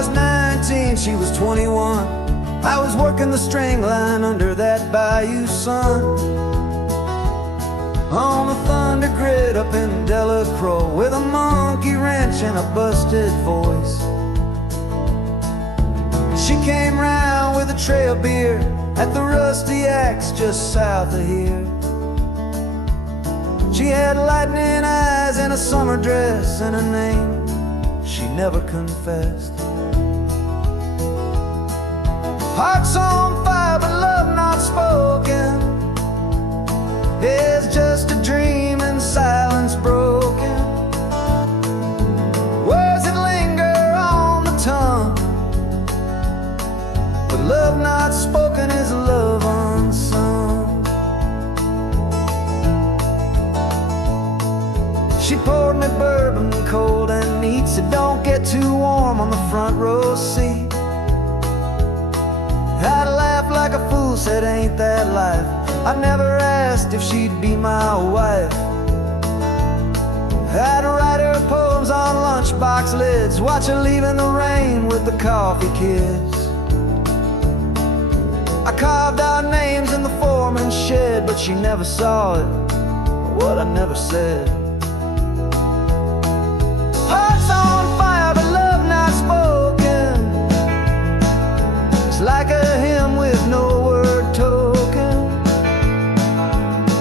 was 19, she was 21. I was working the string line under that bayou sun, on the thunder grid up in Delacroix, with a monkey wrench and a busted voice. She came round with a tray of beer at the Rusty Axe just south of here. She had lightning eyes and a summer dress and a name she never confessed. Hearts on fire but love not spoken is just a dream in silence broken. Words that linger on the tongue, but love not spoken is love unsung. She poured me bourbon cold and neat, said don't get too warm on the front row seat. I'd laugh like a fool, said ain't that life. I never asked if she'd be my wife. I'd write her poems on lunchbox lids, watch her leave in the rain with the coffee kids. I carved out names in the foreman's shed, but she never saw it, or what I never said. Hearts on fire but love not spoken, it's like a hymn with no word token,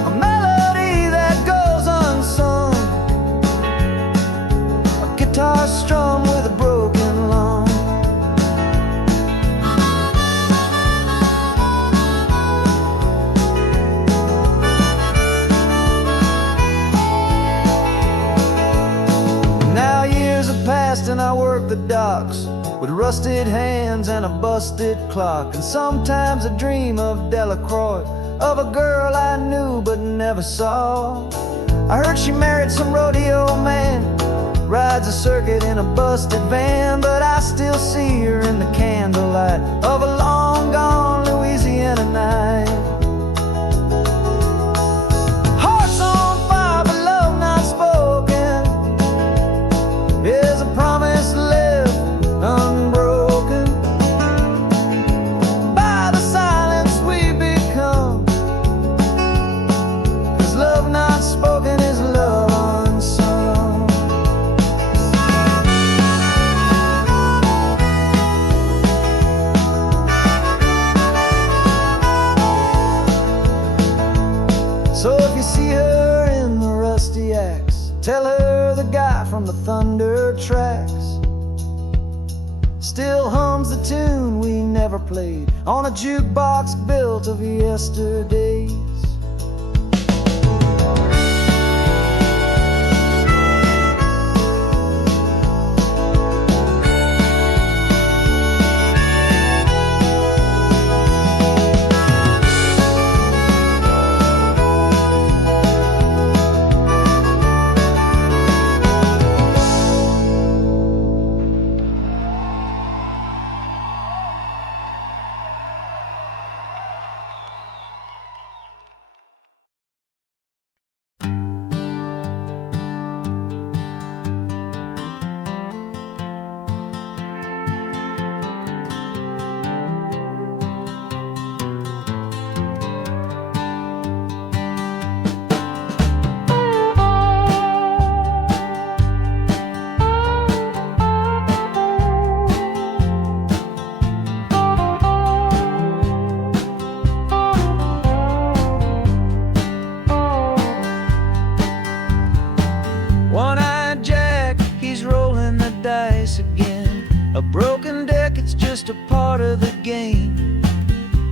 a melody that goes unsung, a guitar strum with a broken lung. Now years have passed and I work the docks with rusted hands and a busted clock. And sometimes I dream of Delacroix, of a girl I knew but never saw. I heard she married some rodeo man, rides a circuit in a busted van, but I still see her in the candlelight of a long gone Louisiana night. Hearts on fire but love not spoken is a promise left unbroken by the silence we become, 'cause love not spoken is love unsung. So if you see her in the Rusty Axe, tell her the guy from the Thunder Tracks still hums the tune we never played on a jukebox built of yesterdays. One-eyed Jack, he's rolling the dice again. A broken deck, it's just a part of the game.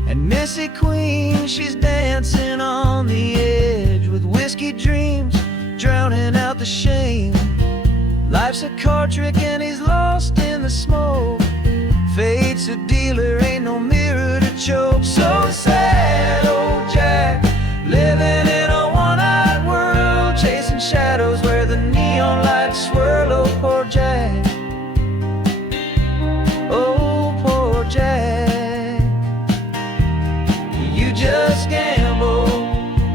And Missy Queen, she's dancing on the edge with whiskey dreams, drowning out the shame. Life's a card trick and he's lost in the smoke. Fate's a dealer, ain't no mirror to choke. So sad, old Jack, living in a one-eyed world, chasing shadows where the neon lights swirl. Oh, poor Jack, oh, poor Jack. You just gamble,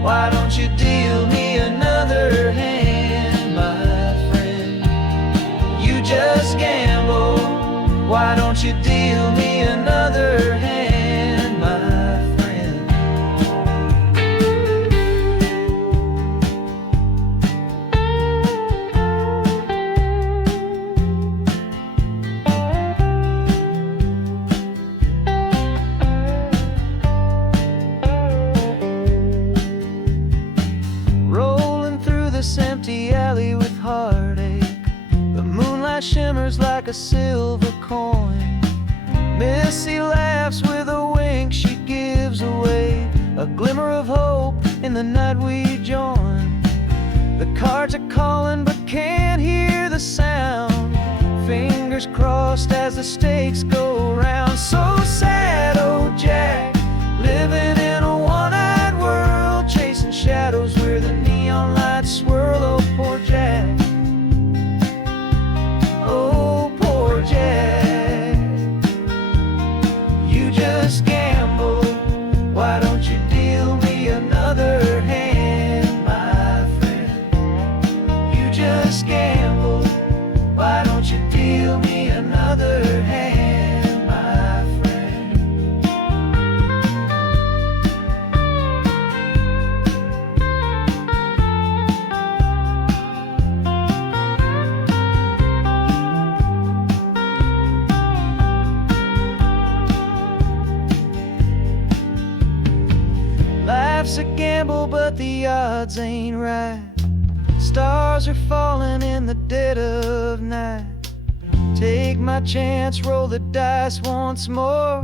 why don't you deal me another hand, my friend? You just gamble, why don't this empty alley with heartache. The moonlight shimmers like a silver coin. Missy laughs with a wink she gives away, a glimmer of hope in the night we join. The cards are calling but can't hear the sound. Fingers crossed as the stakes go round. So sad, oh Jack, living in a one-eyed world, chasing shadows where the neon lights swirl. Oh poor Jack, oh poor Jack, you just gamble. Why don't you deal me another hand, my friend? You just gamble. Why don't you deal me another hand, my friend? Life's a gamble, but the odds ain't right. Stars are falling in the dead of night. Take my chance, roll the dice once more.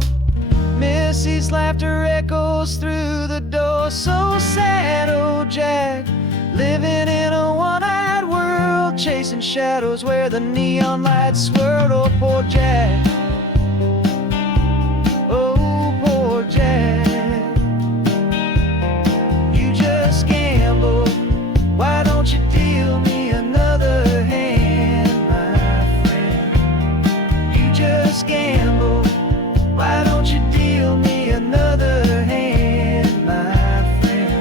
Missy's laughter echoes through the door. So sad, oh Jack, living in a one-eyed world, chasing shadows where the neon lights swirl. Oh poor Jack, oh poor Jack, you just gamble. Why don't you deal me another hand, my friend? You just gamble. Why don't you deal me another hand, my friend?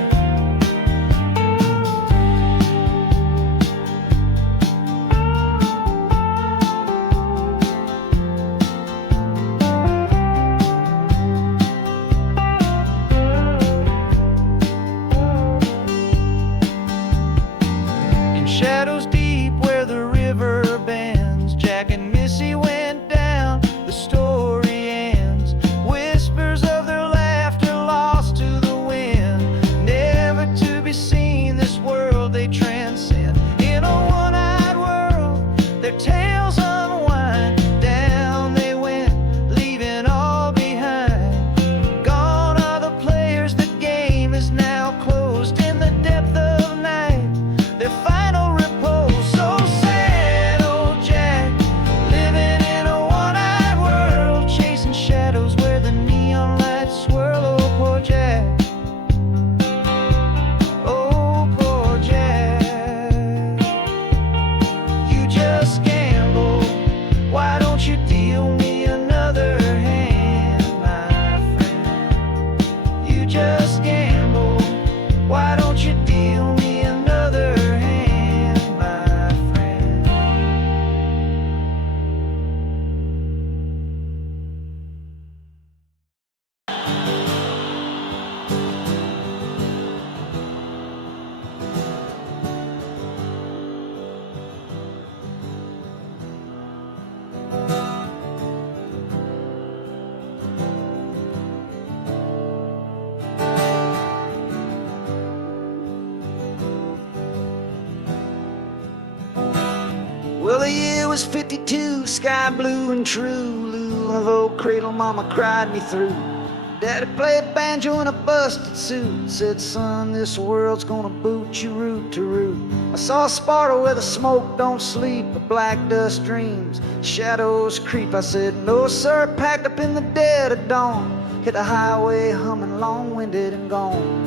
Shadows deep where the river bends, Jack and Missy went down, the story ends. Whispers of their laughter lost to the wind, never to be seen, this world they transcend. In a one-eyed world, their tales unwind. Down they went, leaving all behind. Gone are the players, the game is now closed. In the depth of night, their final repose. So sad, oh Jack, living in a one-eyed world, chasing shadows where the neon lights swirl. Oh poor Jack, oh poor Jack, you just gamble. Why don't you deal me another hand, my friend? You just gamble. Why don't you deal me another hand, my friend? Well, the year was 52, sky blue and true. Although cradle mama cried me through. Daddy played banjo in a busted suit. Said, son, this world's gonna boot you root to root. I saw a Sparta where the smoke don't sleep, the black dust dreams, shadows creep. I said, no sir, packed up in the dead of dawn. Hit the highway humming, long-winded and gone.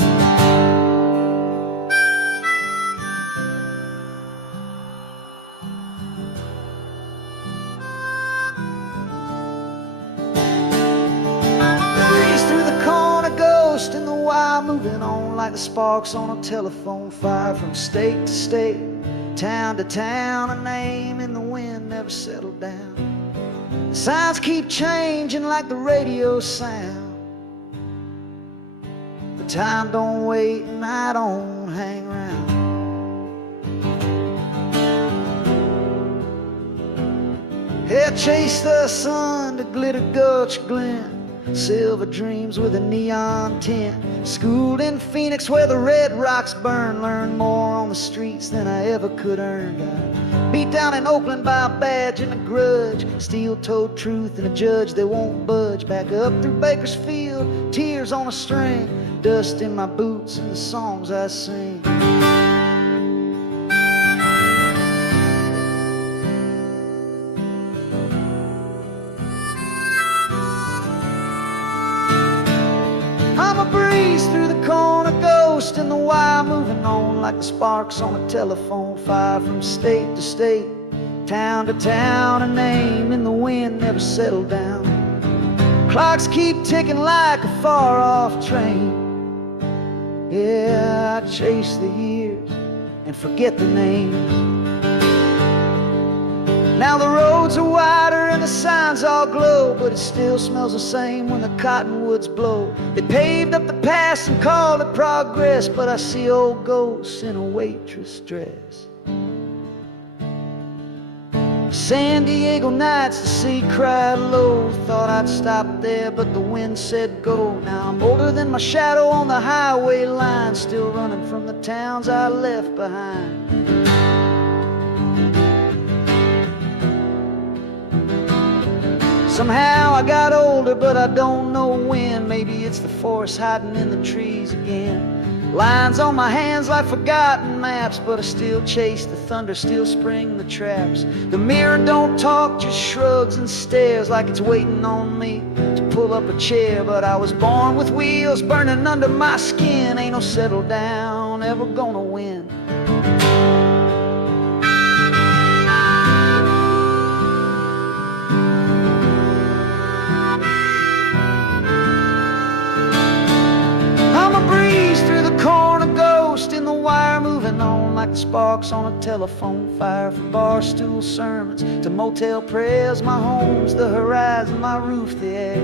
In the wire, moving on like the sparks on a telephone fire. From state to state, town to town, a name in the wind never settled down. The signs keep changing like the radio sound. But time don't wait and I don't hang around. Hell chased the sun to Glitter Gulch Glen. silver dreams with a neon tint. Schooled in Phoenix where the red rocks burn. Learned more on the streets than I ever could earn. Got beat down in Oakland by a badge and a grudge. Steel-toed truth and a judge that won't budge. Back up through Bakersfield, tears on a string. Dust in my boots and the songs I sing. I'm a breeze through the corner, ghost in the wire, moving on like the sparks on a telephone. Fire from state to state, town to town, a name in the wind never settled down. Clocks keep ticking like a far-off train. Yeah, I chase the years and forget the names. Now the roads are wider and the signs all glow, but it still smells the same when the cottonwoods blow. They paved up the pass and called it progress, but I see old ghosts in a waitress dress. San Diego nights, the sea cried low. Thought I'd stop there, but the wind said go. Now I'm older than my shadow on the highway line, still running from the towns I left behind. Somehow I got older, but I don't know when. Maybe it's the forest hiding in the trees again. Lines on my hands like forgotten maps, but I still chase the thunder, still spring the traps. The mirror don't talk, just shrugs and stares like it's waiting on me to pull up a chair. But I was born with wheels burning under my skin. Ain't no settle down, ever gonna win. In the wire, moving on like the sparks on a telephone. Fire from bar stool sermons to motel prayers. My home's the horizon, my roof the air.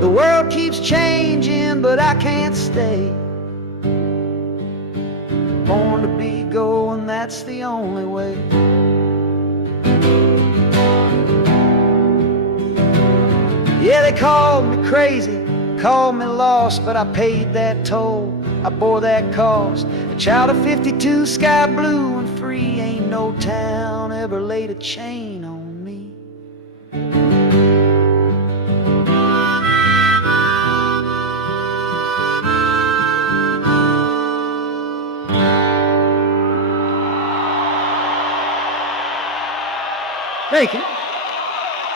The world keeps changing, but I can't stay. Born to be going, that's the only way. Yeah, they called me crazy, called me lost, but I paid that toll, I bore that cost. A child of 52, sky blue and free. Ain't no town ever laid a chain on me. Thank you.